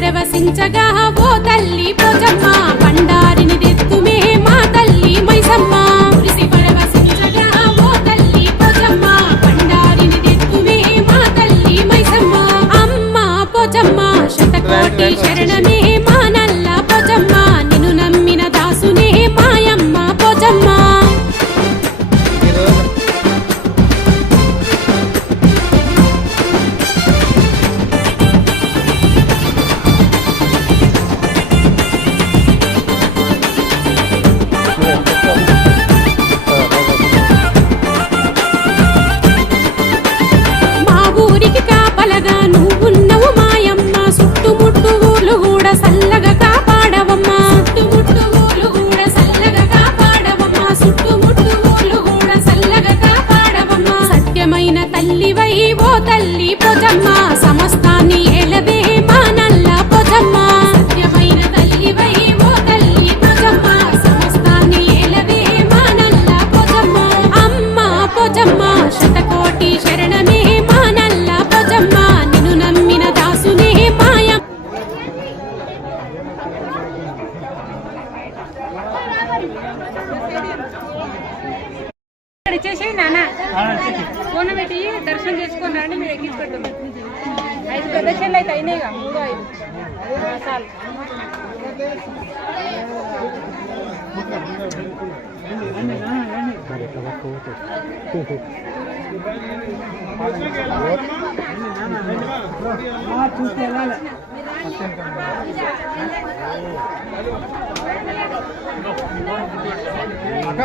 పరవశించగా ఓ తల్లి పోచమ్మ బండారిని తెత్తుమే మా తల్లి మైసమ్మ మురిసి పరవశించగా ఓ తల్లి పోచమ్మ బండారిని తెత్తుమే మా తల్లి మైసమ్మ అమ్మ పోచమ్మ శతకోటి శరణమే మా నల్ల పోచమ్మ నిన్ను నమ్మిన దాసునే మాయమ్మ పోచమ్మ తల్లి పోచమ్మ సమస్తాన్ని ఏలవే మా నల్ల పోచమ్మ సత్యమైన తల్లివై ఓ తల్లి పోచమ్మ సమస్తాన్ని ఏలవే మా నల్ల పోచమ్మ అమ్మ పోచమ్మ శతకోటి శరణమే మా నల్ల పోచమ్మ నిన్ను నమ్మిన దాసునే మాయ ఇచ్చేసేయి నాన్న ఫోన్ పెట్టి దర్శనం చేసుకొని రండి మీరు ఎక్కించి పెడతాం 5 పెద్ద చెల్లు అయితే అయినాయిగా 3 5 చాలు చూస్తే వెళ్ళాలి అక్క